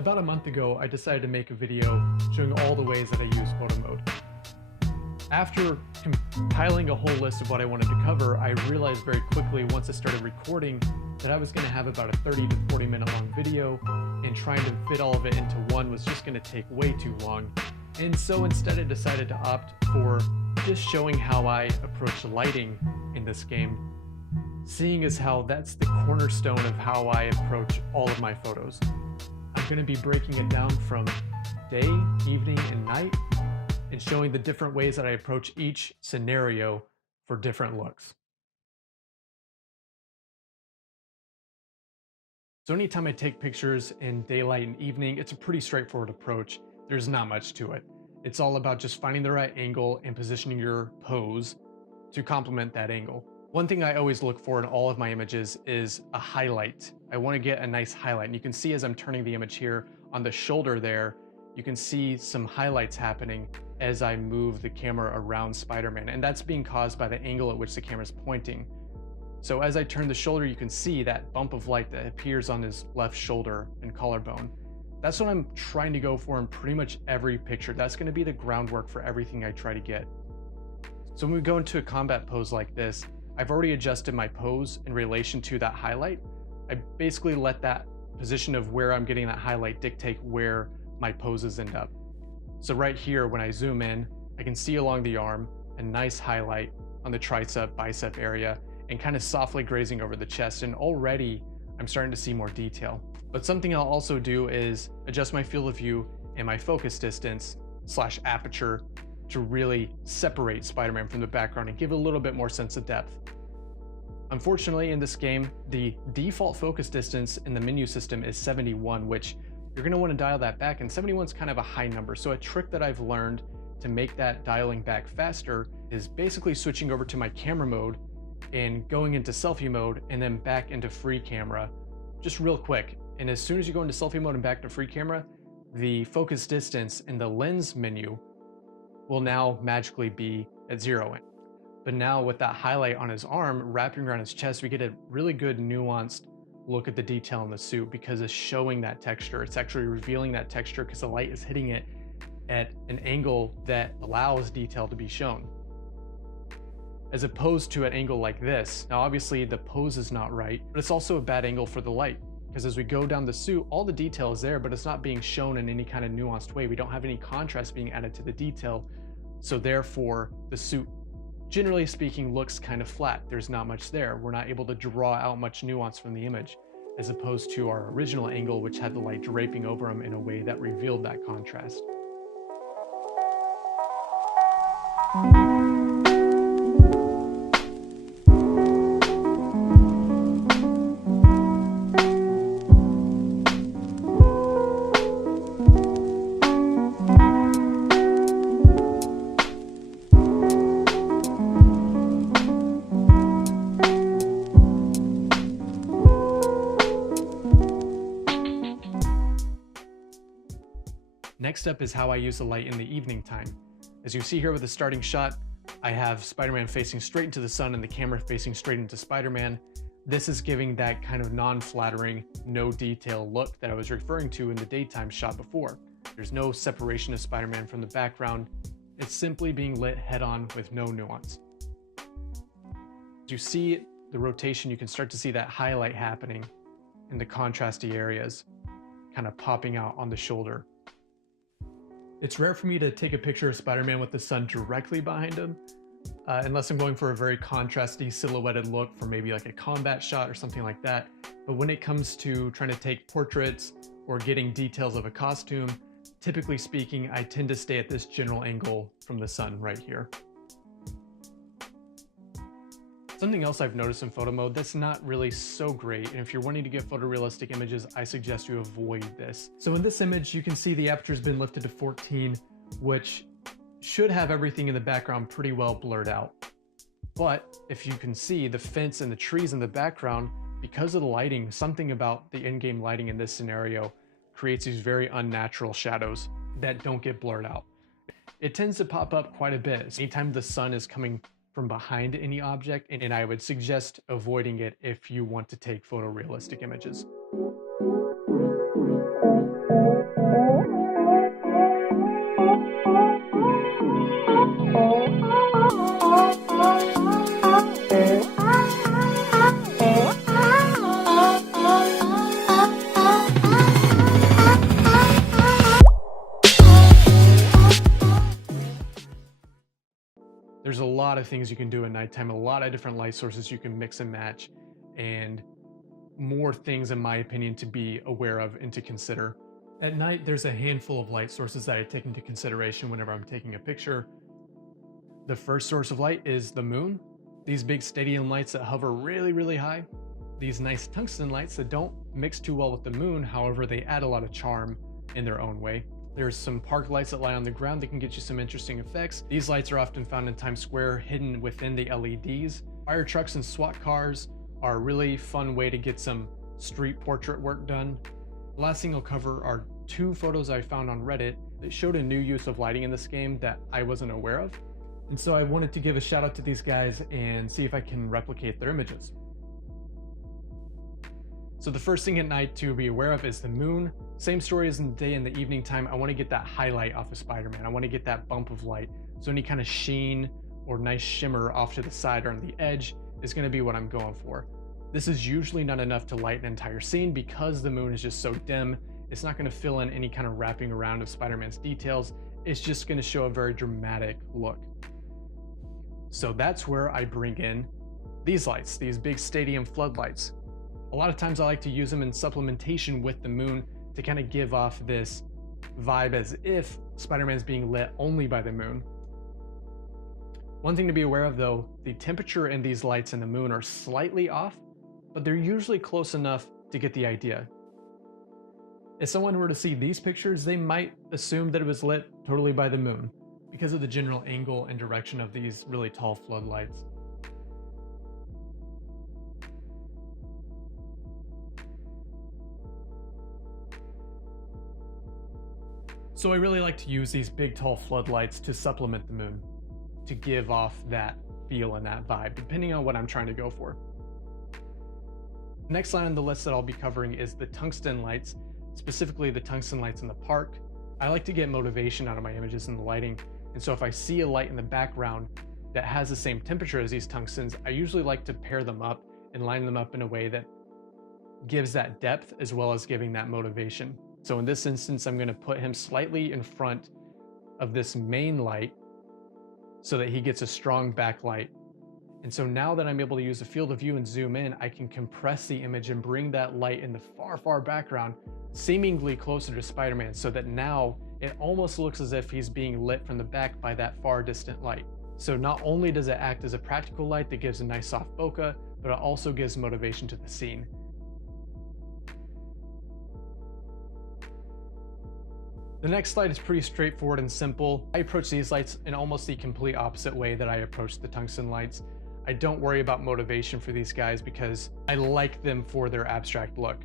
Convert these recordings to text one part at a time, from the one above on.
About a month ago, I decided to make a video showing all the ways that I use Photomode. After compiling a whole list of what I wanted to cover, I realized very quickly once I started recording that I was going to have about a 30 to 40 minute long video, and trying to fit all of it into one was just going to take way too long. And so instead I decided to opt for just showing how I approach lighting in this game, seeing as how that's the cornerstone of how I approach all of my photos. I'm going to be breaking it down from day, evening, and night, and showing the different ways that I approach each scenario for different looks. So anytime I take pictures in daylight and evening, it's a pretty straightforward approach. There's not much to it. It's all about just finding the right angle and positioning your pose to complement that angle. One thing I always look for in all of my images is a highlight. I want to get a nice highlight. And you can see as I'm turning the image here on the shoulder there, you can see some highlights happening as I move the camera around Spider-Man. And that's being caused by the angle at which the camera is pointing. So as I turn the shoulder, you can see that bump of light that appears on his left shoulder and collarbone. That's what I'm trying to go for in pretty much every picture. That's going to be the groundwork for everything I try to get. So when we go into a combat pose like this, I've already adjusted my pose in relation to that highlight. I basically let that position of where I'm getting that highlight dictate where my poses end up. So right here, when I zoom in, I can see along the arm a nice highlight on the tricep, bicep area, and kind of softly grazing over the chest. And already I'm starting to see more detail. But something I'll also do is adjust my field of view and my focus distance / aperture to really separate Spider-Man from the background and give a little bit more sense of depth. Unfortunately, in this game, the default focus distance in the menu system is 71, which you're going to want to dial that back, and 71 is kind of a high number. So a trick that I've learned to make that dialing back faster is basically switching over to my camera mode and going into selfie mode and then back into free camera just real quick. And as soon as you go into selfie mode and back to free camera, the focus distance in the lens menu will now magically be at 0. But now with that highlight on his arm wrapping around his chest, we get a really good nuanced look at the detail in the suit because it's showing that texture. It's actually revealing that texture because the light is hitting it at an angle that allows detail to be shown, as opposed to an angle like this. Now obviously the pose is not right, but it's also a bad angle for the light, because as we go down the suit, all the detail is there, but it's not being shown in any kind of nuanced way. We don't have any contrast being added to the detail, so therefore the suit, generally speaking, looks kind of flat. There's not much there. We're not able to draw out much nuance from the image, as opposed to our original angle, which had the light draping over him in a way that revealed that contrast. Next up is how I use the light in the evening time. As you see here with the starting shot, I have Spider-Man facing straight into the sun and the camera facing straight into Spider-Man. This is giving that kind of non-flattering, no detail look that I was referring to in the daytime shot before. There's no separation of Spider-Man from the background. It's simply being lit head-on with no nuance. As you see the rotation, you can start to see that highlight happening in the contrasty areas, kind of popping out on the shoulder. It's rare for me to take a picture of Spider-Man with the sun directly behind him, unless I'm going for a very contrasty silhouetted look for maybe like a combat shot or something like that. But when it comes to trying to take portraits or getting details of a costume, typically speaking, I tend to stay at this general angle from the sun right here. Something else I've noticed in photo mode that's not really so great, and if you're wanting to get photorealistic images, I suggest you avoid this. So in this image, you can see the aperture's been lifted to 14, which should have everything in the background pretty well blurred out. But if you can see the fence and the trees in the background, because of the lighting, something about the in-game lighting in this scenario creates these very unnatural shadows that don't get blurred out. It tends to pop up quite a bit anytime the sun is coming from behind any object, and I would suggest avoiding it if you want to take photorealistic images. of things you can do at nighttime, a lot of different light sources you can mix and match, and more things, in my opinion, to be aware of and to consider. At night, there's a handful of light sources that I take into consideration whenever I'm taking a picture. The first source of light is the moon. These big stadium lights that hover really, really high. These nice tungsten lights that don't mix too well with the moon, however, they add a lot of charm in their own way. There's some park lights that lie on the ground that can get you some interesting effects. These lights are often found in Times Square, hidden within the LEDs. Fire trucks and SWAT cars are a really fun way to get some street portrait work done. The last thing I'll cover are 2 photos I found on Reddit that showed a new use of lighting in this game that I wasn't aware of. And so I wanted to give a shout out to these guys and see if I can replicate their images. So the first thing at night to be aware of is the moon. Same story as in the day and the evening time. I want to get that highlight off of Spider-Man. I want to get that bump of light. So any kind of sheen or nice shimmer off to the side or on the edge is going to be what I'm going for. This is usually not enough to light an entire scene because the moon is just so dim. It's not going to fill in any kind of wrapping around of Spider-Man's details. It's just going to show a very dramatic look. So that's where I bring in these lights, these big stadium floodlights. A lot of times I like to use them in supplementation with the moon to kind of give off this vibe as if Spider-Man's being lit only by the moon. One thing to be aware of though, the temperature in these lights and the moon are slightly off, but they're usually close enough to get the idea. If someone were to see these pictures, they might assume that it was lit totally by the moon because of the general angle and direction of these really tall floodlights. So I really like to use these big tall floodlights to supplement the moon, to give off that feel and that vibe, depending on what I'm trying to go for. The next line on the list that I'll be covering is the tungsten lights, specifically the tungsten lights in the park. I like to get motivation out of my images in the lighting, and so if I see a light in the background that has the same temperature as these tungstens, I usually like to pair them up and line them up in a way that gives that depth as well as giving that motivation. So in this instance, I'm going to put him slightly in front of this main light so that he gets a strong backlight. And so now that I'm able to use the field of view and zoom in, I can compress the image and bring that light in the far, far background, seemingly closer to Spider-Man, so that now it almost looks as if he's being lit from the back by that far distant light. So not only does it act as a practical light that gives a nice soft bokeh, but it also gives motivation to the scene. The next slide is pretty straightforward and simple. I approach these lights in almost the complete opposite way that I approach the tungsten lights. I don't worry about motivation for these guys because I like them for their abstract look.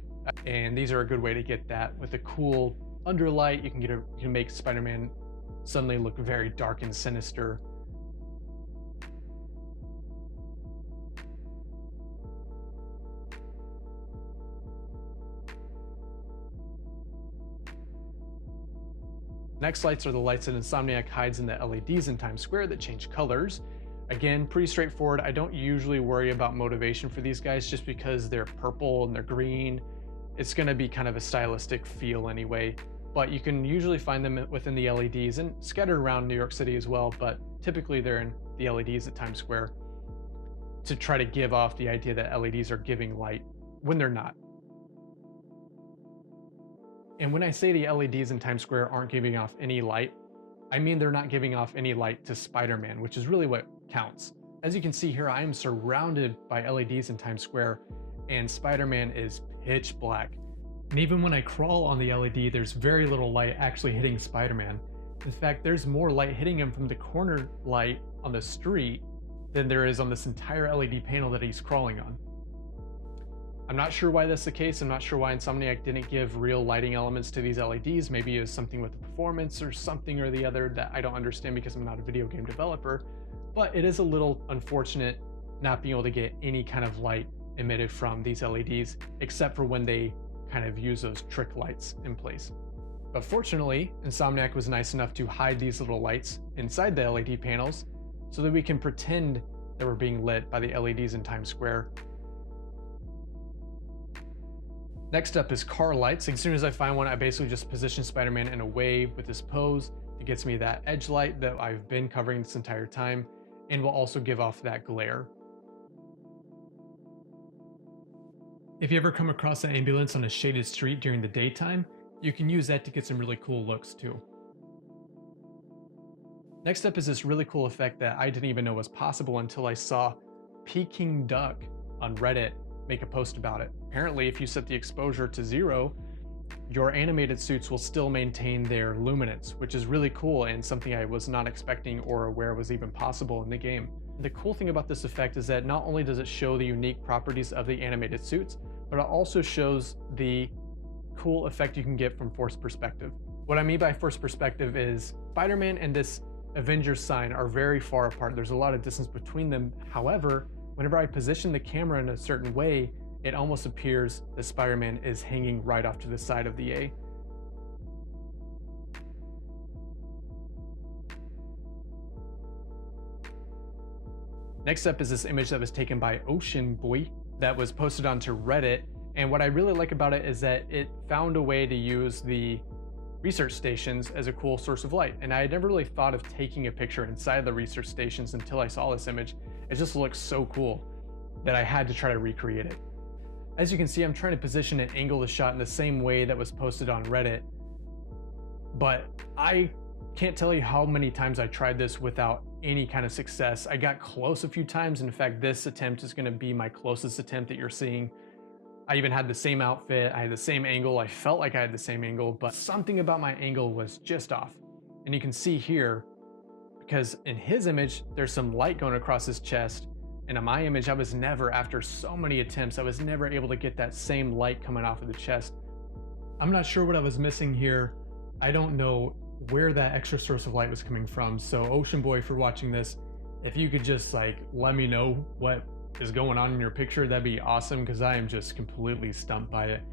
And these are a good way to get that. With a cool underlight, you can make Spider-Man suddenly look very dark and sinister. Next lights are the lights that Insomniac hides in the LEDs in Times Square that change colors. Again, pretty straightforward. I don't usually worry about motivation for these guys just because they're purple and they're green. It's going to be kind of a stylistic feel anyway, but you can usually find them within the LEDs and scattered around New York City as well, but typically they're in the LEDs at Times Square to try to give off the idea that LEDs are giving light when they're not. And when I say the LEDs in Times Square aren't giving off any light, I mean they're not giving off any light to Spider-Man, which is really what counts. As you can see here, I am surrounded by LEDs in Times Square, and Spider-Man is pitch black. And even when I crawl on the LED, there's very little light actually hitting Spider-Man. In fact, there's more light hitting him from the corner light on the street than there is on this entire LED panel that he's crawling on. I'm not sure why that's the case. I'm not sure why Insomniac didn't give real lighting elements to these LEDs. Maybe it was something with the performance or something or the other that I don't understand because I'm not a video game developer. But it is a little unfortunate not being able to get any kind of light emitted from these LEDs, except for when they kind of use those trick lights in place. But fortunately, Insomniac was nice enough to hide these little lights inside the LED panels so that we can pretend that we're being lit by the LEDs in Times Square. Next up is car lights. As soon as I find one, I basically just position Spider-Man in a way with this pose. It gets me that edge light that I've been covering this entire time. and will also give off that glare. If you ever come across an ambulance on a shaded street during the daytime, you can use that to get some really cool looks too. Next up is this really cool effect that I didn't even know was possible until I saw Peking Duck on Reddit make a post about it. Apparently, if you set the exposure to 0, your animated suits will still maintain their luminance, which is really cool and something I was not expecting or aware was even possible in the game. The cool thing about this effect is that not only does it show the unique properties of the animated suits, but it also shows the cool effect you can get from forced perspective. What I mean by forced perspective is Spider-Man and this Avengers sign are very far apart. There's a lot of distance between them. However, whenever I position the camera in a certain way, it almost appears that Spider-Man is hanging right off to the side of the A. Next up is this image that was taken by Ocean Boy that was posted onto Reddit. And what I really like about it is that it found a way to use the research stations as a cool source of light. And I had never really thought of taking a picture inside the research stations until I saw this image. It just looks so cool that I had to try to recreate it. As you can see, I'm trying to position and angle the shot in the same way that was posted on Reddit, but I can't tell you how many times I tried this without any kind of success. I got close a few times. In fact, this attempt is going to be my closest attempt that you're seeing. I even had the same outfit, I had the same angle, I felt like I had the same angle, but something about my angle was just off. And you can see here, because in his image, there's some light going across his chest, and in my image, I was never, after so many attempts, I was never able to get that same light coming off of the chest. I'm not sure what I was missing here. I don't know where that extra source of light was coming from. So Ocean Boy, for watching this, if you could just let me know what is going on in your picture, that'd be awesome, because I am just completely stumped by it.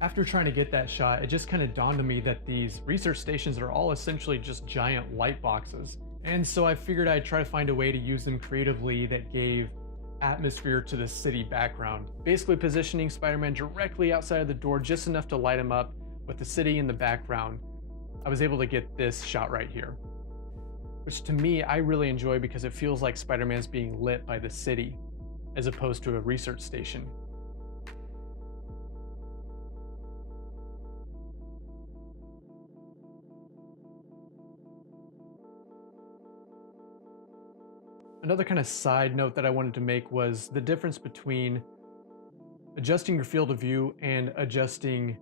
After trying to get that shot, it just kind of dawned on me that these research stations are all essentially just giant light boxes. And so I figured I'd try to find a way to use them creatively that gave atmosphere to the city background. Basically positioning Spider-Man directly outside of the door, just enough to light him up with the city in the background. I was able to get this shot right here, which to me, I really enjoy because it feels like Spider-Man's being lit by the city as opposed to a research station. Another kind of side note that I wanted to make was the difference between adjusting your field of view and adjusting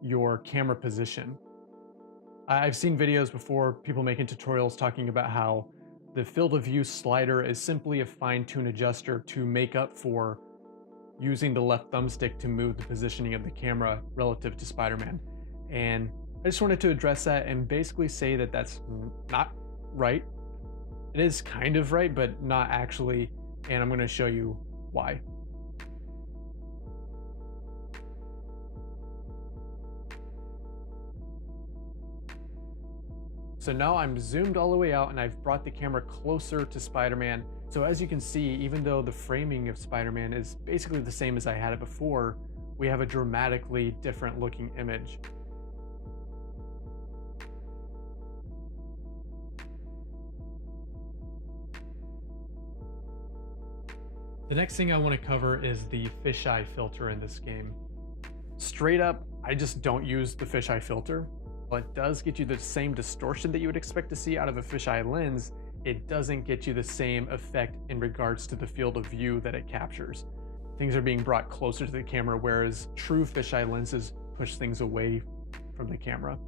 your camera position. I've seen videos before, people making tutorials talking about how the field of view slider is simply a fine-tune adjuster to make up for using the left thumbstick to move the positioning of the camera relative to Spider-Man. And I just wanted to address that and basically say that that's not right. It is kind of right, but not actually, and I'm going to show you why. So now I'm zoomed all the way out and I've brought the camera closer to Spider-Man. So as you can see, even though the framing of Spider-Man is basically the same as I had it before, we have a dramatically different looking image. The next thing I want to cover is the Fisheye Filter in this game. Straight up, I just don't use the Fisheye Filter. While it does get you the same distortion that you would expect to see out of a fisheye lens, it doesn't get you the same effect in regards to the field of view that it captures. Things are being brought closer to the camera, whereas true fisheye lenses push things away from the camera.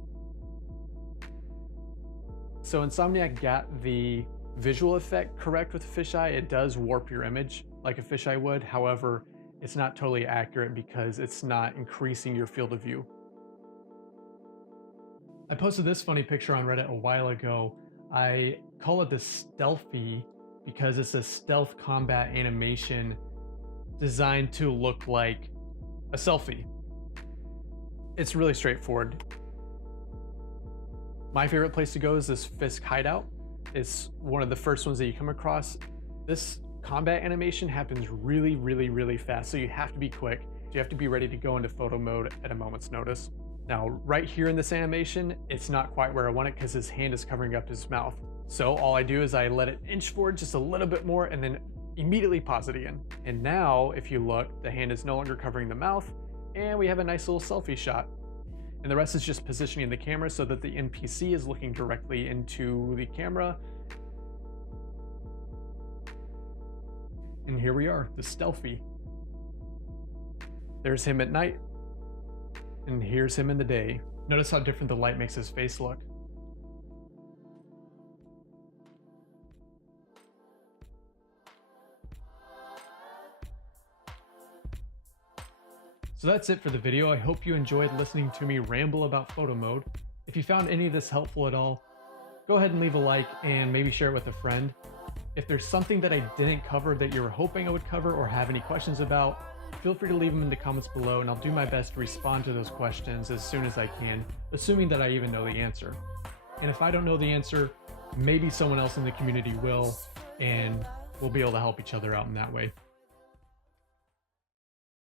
So Insomniac got the visual effect correct with the fisheye. It does warp your image like a fisheye would. However, it's not totally accurate because it's not increasing your field of view. I posted this funny picture on Reddit a while ago. I call it the Stealfy because it's a stealth combat animation designed to look like a selfie. It's really straightforward. My favorite place to go is this Fisk hideout. It's one of the first ones that you come across. This combat animation happens really fast, so you have to be quick. You have to be ready to go into photo mode at a moment's notice. Now, right here in this animation, it's not quite where I want it because his hand is covering up his mouth. So all I do is I let it inch forward just a little bit more and then immediately pause it again. And now, if you look, the hand is no longer covering the mouth, and we have a nice little selfie shot. And the rest is just positioning the camera so that the NPC is looking directly into the camera. And here we are, the Stealfy. There's him at night, and here's him in the day. Notice how different the light makes his face look. So that's it for the video. I hope you enjoyed listening to me ramble about Photomode. If you found any of this helpful at all, go ahead and leave a like and maybe share it with a friend. If there's something that I didn't cover that you were hoping I would cover or have any questions about, feel free to leave them in the comments below and I'll do my best to respond to those questions as soon as I can, assuming that I even know the answer. And if I don't know the answer, maybe someone else in the community will, and we'll be able to help each other out in that way.